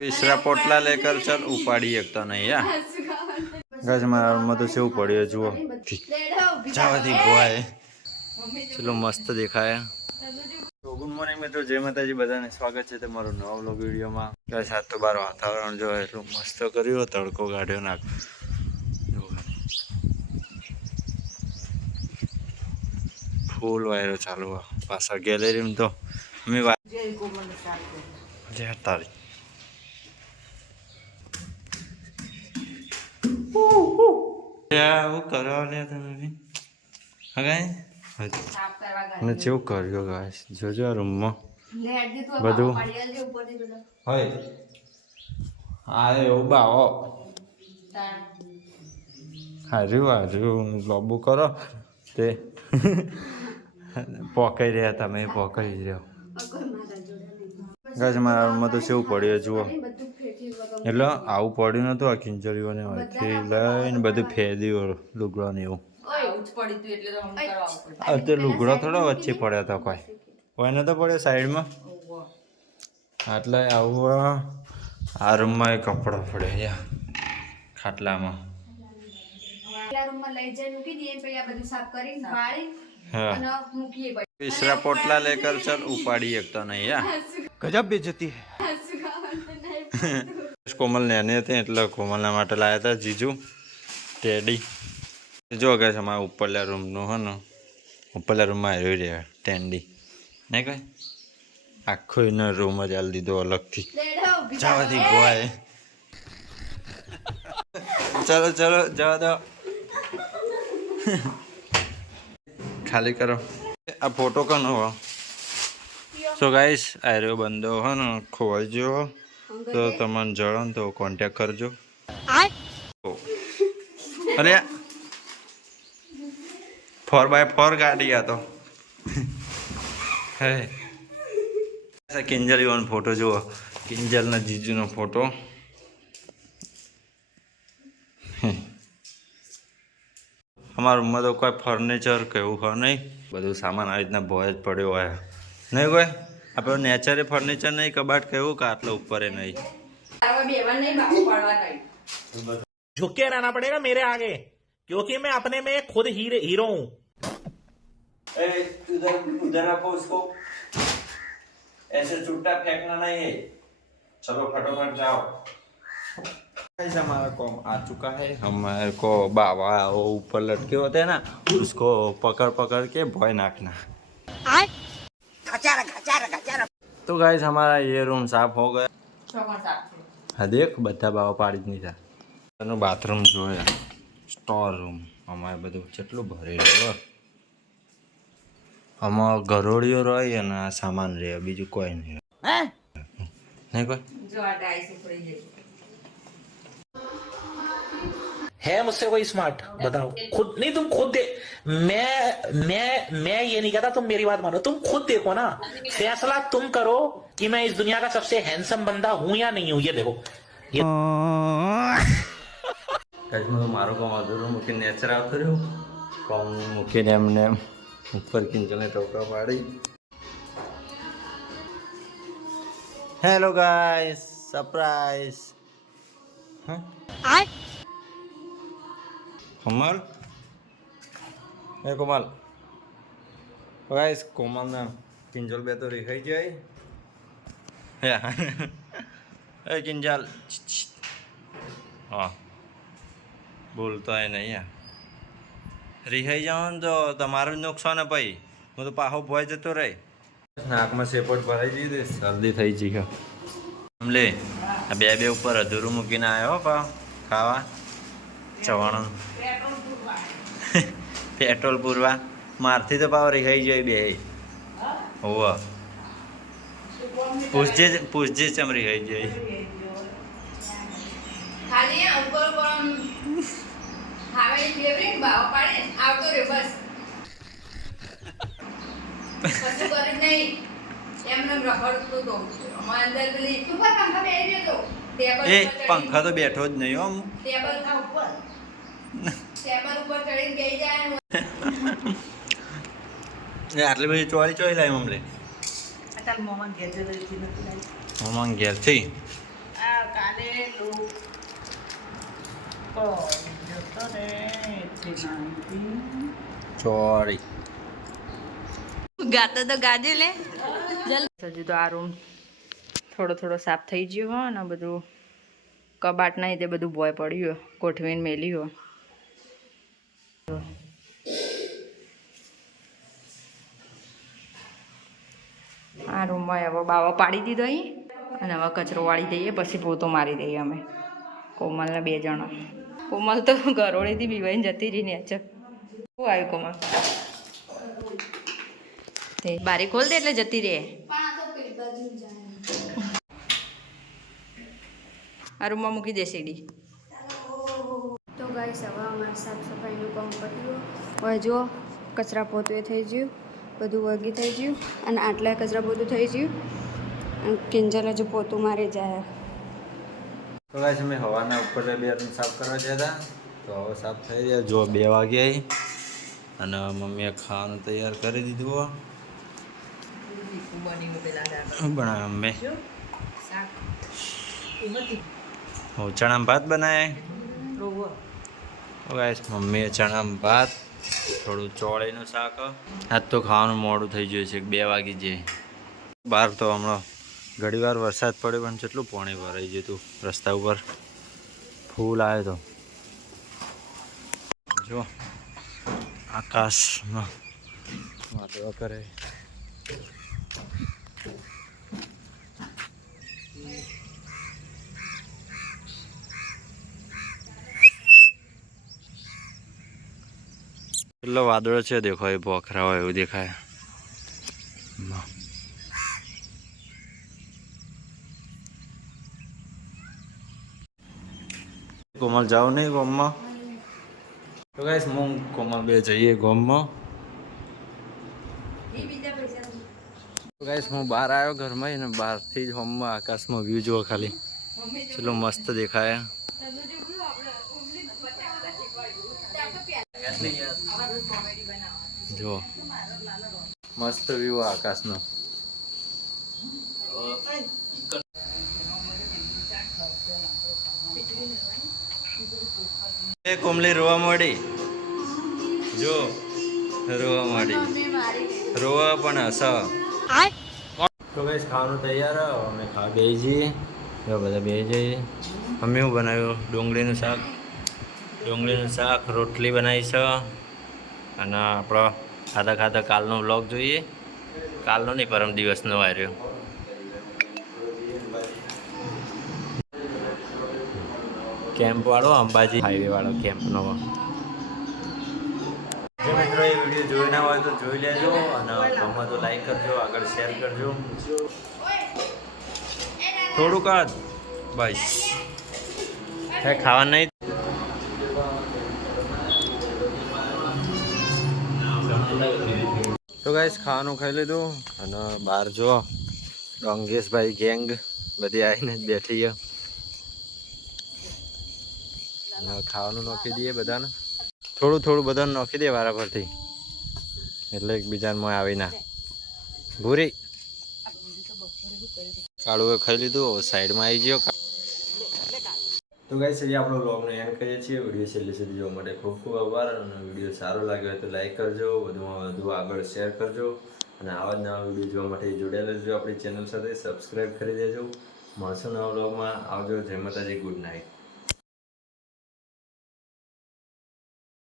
तीसरा पोटला लेकर चल उपाड़ी एक तो नहीं यार गाइस हमारा रूम में तो सेव पड़ी है जुओ जावादी बुआ है चलो मस्त दिखाया तो गुड मॉर्निंग मित्रों जय माताजी बधाने स्वागत है તમારું નવા વ્લોગ વિડિયોમાં ગાइस आज तो बार वातावरण जो है એટલું મસ્ત કર્યું તડકો કાઢ્યો નાખ ફૂલ વાયરો ચાલુ પાછા ગેલેરીમાં તો અમે જય તારી હું કરવા લે તમે હા મેં કેવું કર્યો ગાઈસ જોજો આ રૂમમાં બધું હોય આ એવું બાવો હાર્યું લોબુ કરો તે પોકાઈ રહ્યા તમે પોકાઈ રહ્યો ગાઈસ મારા રૂમમાં તો કેવું પડ્યું જુઓ એટલે આવું પડ્યું નતું આ કિંજરીઓને લઈને બધું ફેદ્યું લુગડા ને એવું તો લુગડો થોડો વચ્ચે પડ્યા હતા કોઈને તો પડ્યો સાઈડમાં એટલે આવું આ રૂમમાં કપડાં પડ્યા ખાટલામાં तीसरा पोटला लेकर चल उपाड़ी एक तो नहीं यार गजब बेइज्जती है कोमल ने थे એટલે કોમલના માટે લાયા હતા જીજુ ટેડી જો ગાઈસ અમારા ઉપરલા રૂમનો હે ને ઉપરલા રૂમમાં આવી રહ્યા ટેન્ડી નહીં કઈ આખો એનો રૂમ જ આલી દીધો અલગથી જવાથી ગોવાય ચલો ચલો જવા દો ખાલી કરો આ ફોટો કનો હો સો ગાઈસ આ રહ્યો બંદો હે ને ખોવાઈ ગયો તો તમને જણાવ તો કોન્ટેક્ટ કરજો અરે 4x4 ગાડી આ તો હે કિંજલ નો ફોટો જુઓ કિંજલના જીજુનો ફોટો અમારા રૂમમાં તો કોઈ ફર્નિચર કે એવું હોય નહીં બધું સામાન આ રીતના ભોય જ પડ્યો હોય નહીં કોઈ આપણે નેચરે ફર્નિચર નહીં કબાટ કેવું કે આટલા ઉપર નહીં झुके रहना पड़ेगा मेरे आगे क्योंकि मैं अपने में खुद हीरो हूँ उधर रखो उसको ऐसे चुट्टा फेंकना नहीं है चलो फटाफट जाओ हमारा कॉम आ चुका है हमारे को बाबा वो ऊपर लटके होते हैं ना उसको पकड़ पकड़ के भॉय नाखना तो गाइस हमारा ये रूम साफ हो गया हाँ देख बता बाबा पाड़ी नहीं था बाथरूम जो है स्टोर रूम हमारे બધું કેટલું ભરેલું આમાં ગરોળીઓ રહી અને આ સામાન રહે બીજું કોઈ નહીં નહીં કોઈ જો આ ડાઈસ ઉપડી જાય है मुझसे कोई स्मार्ट बताओ खुद नहीं तुम खुद दे मैं ये नहीं कहता तुम मेरी बात मानो तुम खुद देखो ना फैसला तुम करो कि मैं इस दुनिया का सबसे हैंडसम बंदा हूं या नहीं हूं ये देखो ये ગાઈસ મારો કામ અધૂરું મૂકીને નેચર આવતો રહ્યો કામ મૂકીને એમને ઉપર કિંજલને ટોકા પાડી હેલો ગાઈસ સરપ્રાઈઝ હા કોમલ એ કોમલ ગાઈસ કોમલના કિંજલ બે તો રેખાઈ જાય એ કિંજલ હા બોલતો હોય નહીં યાર રિહાઈ જાવ ને તો તમારું જ નુકસાન હે ભાઈ હું તો પાહો ભોય જતો રહે નાકમાં સેપોટ ભરાઈ દીધી શરદી થઈ ગઈ લે આ બે ઉપર અધૂરું મૂકીને આવ્યો પા ખાવા ચવાણું પેટ્રોલ પૂરવા મારથી તો પાવ રિહાઈ જાય બે હોવ પૂછજે ચમ રિહાઈ જાય ખાલી અંકોર કોમ હાવે ફેવરિટ ભાવ પાડે આવતો રે બસ કશું કરી નહીં એમને રખડતો તો અમાર અંદર પેલી ઉપર પંખા બેસી ગયો તો ટેબલ એ પંખા તો બેઠો જ નહીં હો ટેબલ કા ઉપર ટેબલ ઉપર ચડીને બેસી જાય એ આટલી બધી ચોળી લાવી મમલે અટલ મોમન ઘેર જતી નથી લાવી મોમન ઘેરથી આ સોરી. ગાતો તો ગાજે લે હજુ તો આ રૂમ થોડો સાફ થઈ ગયો હો ને બધું કબાટ નહીં તે બધું ભોય પડ્યું ગોઠવીને મેલી હો. આ રૂમમાં હવે બાવા પાડી દીધો અહીં અને હવે કચરો વાળી દઈએ પછી પોતો મારી દઈએ અમે કોમલને 2 જણા. કોમલ તો ઘરોળીથી બીવાઈને જતી રહી ને શું આવ્યું કોમલ તે બારી ખોલ દે એટલે જતી રહે. આ રૂમમાં મૂકી દે સીડી. તો ગાઈસ હવે અમારે સાફ સફાઈનું કામ પત્યું. હવે જો કચરા પોતું થઈ ગયું, બધું વગી થઈ ગયું અને આટલા કચરા પોતું થઈ ગયું. કિંજલ હજુ પોતું મારી જાય. તો ગાઈસ અમે હવાના ઉપર બે રૂમ સાફ કરવા ગયા હતા તો હવે સાફ થઈ ગયા. જો 2 વાગ્યા અને મમ્મીએ ખાવાનું તૈયાર કરી દીધું. બનાવ્યા અમે ચણા ભાત બનાવ્યા. તો ગાઈસ મમ્મીએ ચણા ભાત થોડું ચોળીનું શાક. આજ તો ખાવાનું મોડું થઈ ગયું છે 2 વાગી જાય. બહાર તો હમણાં ઘડીવાર વરસાદ પડ્યો પણ કેટલું પાણી ભરાઈ ગયું હતું રસ્તા ઉપર ફૂલ આવ્યો તો. જો આકાશમાં વાદળો કરે. કેટલો વાદળો છે દેખો એ પોખરા હોય એવું દેખાય. કોમલ જાવ નહીં ગોમમાં. તો ગાઈસ હું કોમલ 2 જઈએ ગોમમાં. તો ગાઈસ હું બહાર આવ્યો ઘરમાં ને બહારથી જ હોમમાં આકાશમાં વ્યૂ જુઓ ખાલી ચલો મસ્ત દેખાય. જો મસ્ત વ્યૂ આકાશનો. એ કોમલી રોવા માંડી. જો રોવા માંડી. રોવા પણ હસ. તો ગાઈસ ખાવાનું તૈયાર. અમે ખાવા બેસી જઈએ. જો બધા બેસી જઈએ. મમ્મી શું બનાવ્યું? ડુંગળીનું શાક રોટલી બનાવી છે અને આપણો ખાતા કાલનો વ્લોગ જોઈએ. કાલનો નહીં પરમ દિવસનો આવ્યો. કેમ્પ વાળો અંબાજી હાઈવે વાળો કેમ્પનો. જો મિત્રો એ વિડીયો જોઈ ના હોય તો જોઈ લેજો અને ગમે તો લાઈક કરજો, આગળ શેર કરજો. થોડુંક જ બસ ખાવાનું નહીં. તો ગાઈસ ખાવાનું ખાઈ લીધું અને બહાર જો ડોંગેશભાઈ ગેંગ બધી આવીને જ બેઠી છે. ખાવાનું નાખી દઈએ બધાને. થોડું બધાને નાખી દે વારા પરથી એટલે એકબીજાને આવી ના ભૂરી. કાળુએ ખાઈ લીધું. હવે સાઈડમાં આવી ગયો. તો ગાઈસ આજે આપણો વ્લોગનો એન્ડ કરીએ છીએ. વિડીયો છેલ્લે સુધી જોવા માટે ખૂબ ખૂબ આભાર. અને વિડીયો સારો લાગ્યો હોય તો લાઈક કરજો, વધુમાં વધુ આગળ શેર કરજો અને આવા જ નવા વિડીયો જોવા માટે જોડાયેલા રહેજો આપણી ચેનલ સાથે. સબસ્ક્રાઈબ કરી દેજો. મળશું નવા વ્લોગમાં. આવજો. જય માતાજી. Good night.